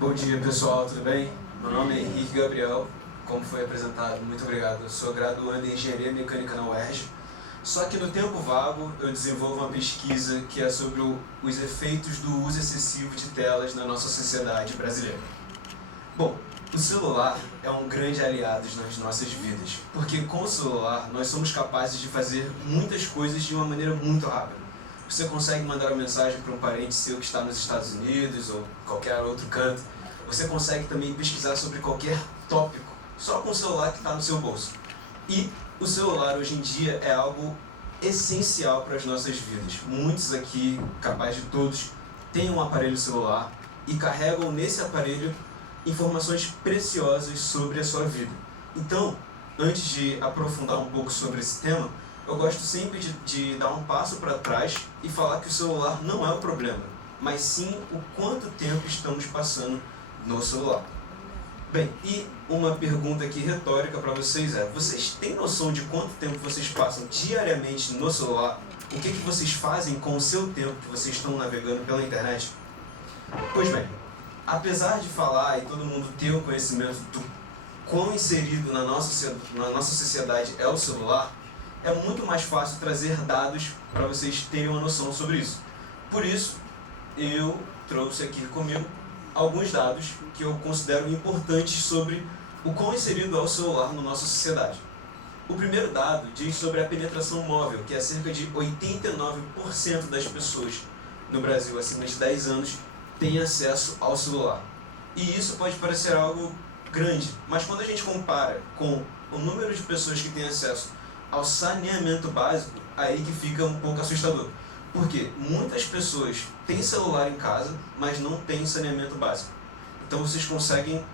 Bom dia, pessoal, tudo bem? Meu nome é Henrique Gabriel, como foi apresentado, muito obrigado. Eu sou graduando em Engenharia Mecânica na UERJ, só que no tempo vago eu desenvolvo uma pesquisa que é sobre os efeitos do uso excessivo de telas na nossa sociedade brasileira. Bom, o celular é um grande aliado nas nossas vidas, porque com o celular nós somos capazes de fazer muitas coisas de uma maneira muito rápida. Você consegue mandar uma mensagem para um parente seu que está nos Estados Unidos ou qualquer outro canto. Você consegue também pesquisar sobre qualquer tópico, só com o celular que está no seu bolso. E o celular hoje em dia é algo essencial para as nossas vidas. Muitos aqui, capaz de todos, têm um aparelho celular e carregam nesse aparelho informações preciosas sobre a sua vida. Então, antes de aprofundar um pouco sobre esse tema, eu gosto sempre de dar um passo para trás e falar que o celular não é o problema, mas sim o quanto tempo estamos passando no celular. Bem, e uma pergunta aqui retórica para vocês é: vocês têm noção de quanto tempo vocês passam diariamente no celular? O que vocês fazem com o seu tempo que vocês estão navegando pela internet? Pois bem, apesar de falar e todo mundo ter o conhecimento do quão inserido na nossa sociedade é o celular, é muito mais fácil trazer dados para vocês terem uma noção sobre isso. Por isso, eu trouxe aqui comigo alguns dados que eu considero importantes sobre o quão inserido é o celular na nossa sociedade. O primeiro dado diz sobre a penetração móvel, que é cerca de 89% das pessoas no Brasil acima de 10 anos têm acesso ao celular. E isso pode parecer algo grande, mas quando a gente compara com o número de pessoas que têm acesso ao saneamento básico, aí que fica um pouco assustador. Porque muitas pessoas têm celular em casa, mas não têm saneamento básico. Então vocês conseguem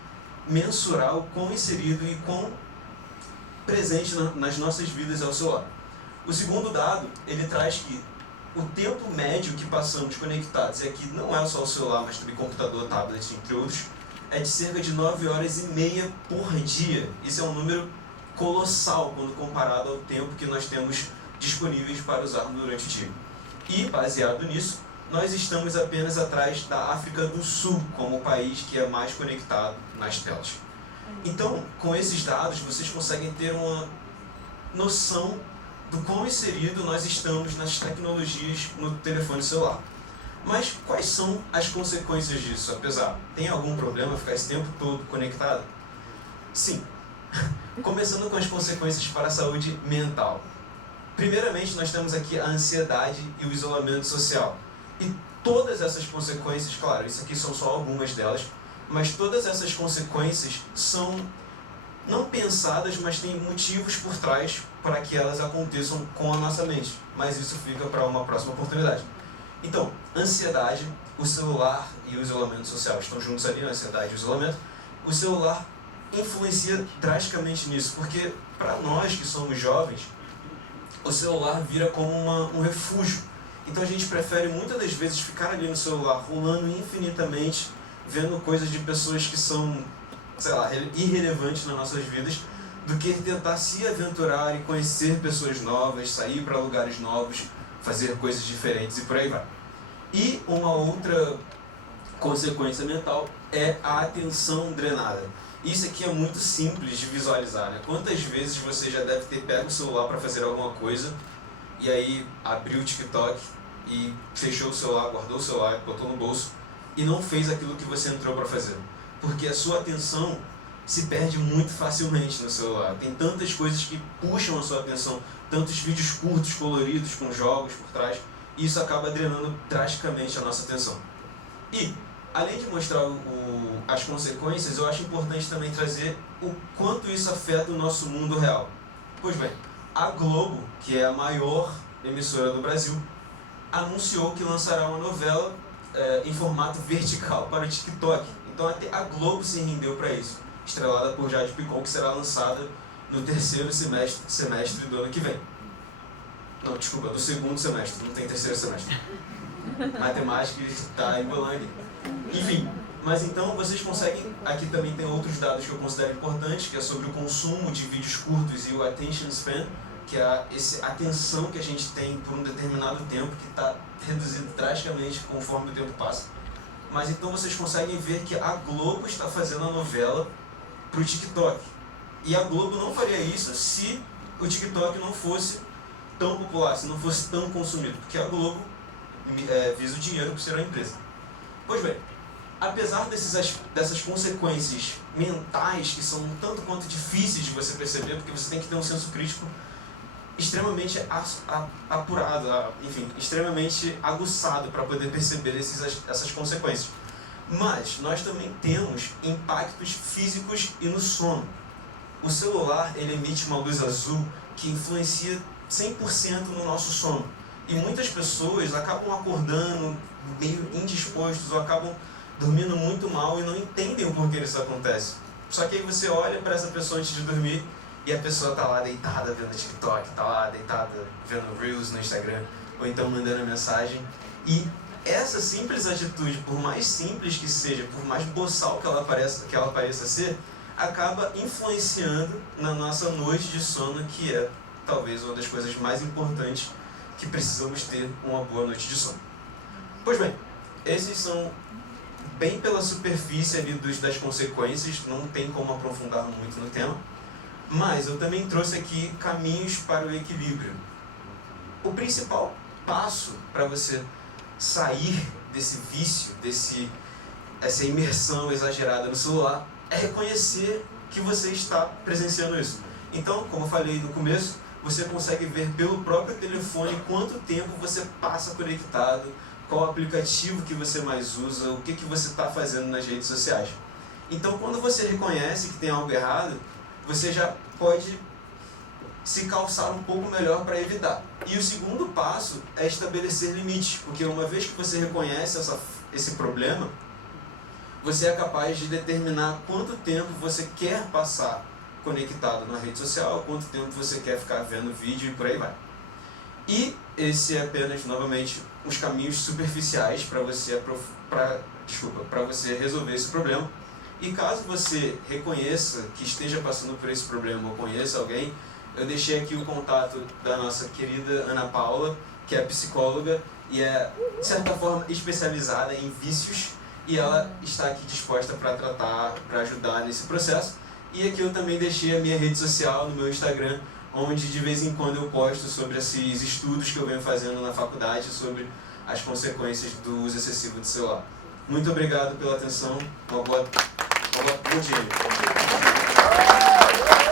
mensurar o quão inserido e quão presente nas nossas vidas é o celular. O segundo dado, ele traz que o tempo médio que passamos conectados, e aqui não é só o celular, mas também computador, tablet, entre outros, é de cerca de 9 horas e meia por dia. Isso é um número colossal quando comparado ao tempo que nós temos disponíveis para usar durante o dia. E, baseado nisso, nós estamos apenas atrás da África do Sul como o país que é mais conectado nas telas. Então, com esses dados, vocês conseguem ter uma noção do quão inserido nós estamos nas tecnologias no telefone celular. Mas quais são as consequências disso? Apesar, tem algum problema ficar esse tempo todo conectado? Sim. Começando com as consequências para a saúde mental. Primeiramente, nós temos aqui a ansiedade e o isolamento social. E todas essas consequências, claro, isso aqui são só algumas delas, mas todas essas consequências são não pensadas, mas tem motivos por trás para que elas aconteçam com a nossa mente. Mas isso fica para uma próxima oportunidade. Então, ansiedade, o celular e o isolamento social estão juntos ali, a ansiedade e o isolamento. O celular influencia drasticamente nisso, porque para nós que somos jovens, o celular vira como um refúgio. Então a gente prefere muitas das vezes ficar ali no celular, rolando infinitamente, vendo coisas de pessoas que são, sei lá, irrelevantes nas nossas vidas, do que tentar se aventurar e conhecer pessoas novas, sair para lugares novos, fazer coisas diferentes e por aí vai. E uma outra consequência mental é a atenção drenada. Isso aqui é muito simples de visualizar, né? Quantas vezes você já deve ter pego o celular para fazer alguma coisa e aí abriu o TikTok e fechou o celular, guardou o celular, botou no bolso e não fez aquilo que você entrou para fazer? Porque a sua atenção se perde muito facilmente no celular. Tem tantas coisas que puxam a sua atenção, tantos vídeos curtos, coloridos, com jogos por trás, e isso acaba drenando drasticamente a nossa atenção. E além de mostrar as consequências, eu acho importante também trazer o quanto isso afeta o nosso mundo real. Pois bem, a Globo, que é a maior emissora do Brasil, anunciou que lançará uma novela em formato vertical para o TikTok. Então até a Globo se rendeu para isso, estrelada por Jade Picon, que será lançada no terceiro semestre do ano que vem. Não, desculpa, do segundo semestre, não tem terceiro semestre. Matemática está embolando. Enfim, mas então vocês conseguem, aqui também tem outros dados que eu considero importantes, que é sobre o consumo de vídeos curtos e o attention span, que é essa atenção que a gente tem por um determinado tempo, que está reduzido drasticamente conforme o tempo passa. Mas então vocês conseguem ver que a Globo está fazendo a novela para o TikTok. E a Globo não faria isso se o TikTok não fosse tão popular, se não fosse tão consumido, porque a Globo visa o dinheiro por ser uma empresa. Pois bem, apesar dessas consequências mentais que são um tanto quanto difíceis de você perceber, porque você tem que ter um senso crítico extremamente apurado, enfim, extremamente aguçado para poder perceber essas consequências. Mas nós também temos impactos físicos e no sono. O celular, ele emite uma luz azul que influencia 100% no nosso sono. E muitas pessoas acabam acordando meio indispostos ou acabam dormindo muito mal e não entendem o porquê isso acontece. Só que aí você olha para essa pessoa antes de dormir e a pessoa está lá deitada vendo TikTok, está lá deitada vendo Reels no Instagram, ou então mandando mensagem. E essa simples atitude, por mais simples que seja, por mais boçal que ela pareça ser, acaba influenciando na nossa noite de sono, que é talvez uma das coisas mais importantes que precisamos ter uma boa noite de sono. Pois bem, esses são bem pela superfície ali das consequências, não tem como aprofundar muito no tema, mas eu também trouxe aqui caminhos para o equilíbrio. O principal passo para você sair desse vício, essa imersão exagerada no celular, é reconhecer que você está presenciando isso. Então, como eu falei no começo, você consegue ver pelo próprio telefone quanto tempo você passa conectado, qual aplicativo que você mais usa, o que você está fazendo nas redes sociais. Então, quando você reconhece que tem algo errado, você já pode se calçar um pouco melhor para evitar. E o segundo passo é estabelecer limites, porque uma vez que você reconhece esse problema, você é capaz de determinar quanto tempo você quer passar conectado na rede social, quanto tempo você quer ficar vendo vídeo e por aí vai. E esse é apenas, novamente, os caminhos superficiais para você resolver esse problema. E caso você reconheça que esteja passando por esse problema ou conheça alguém, eu deixei aqui o contato da nossa querida Ana Paula, que é psicóloga e é, de certa forma, especializada em vícios, e ela está aqui disposta para tratar, para ajudar nesse processo. E aqui eu também deixei a minha rede social no meu Instagram, onde de vez em quando eu posto sobre esses estudos que eu venho fazendo na faculdade sobre as consequências do uso excessivo do celular. Muito obrigado pela atenção, bom dia.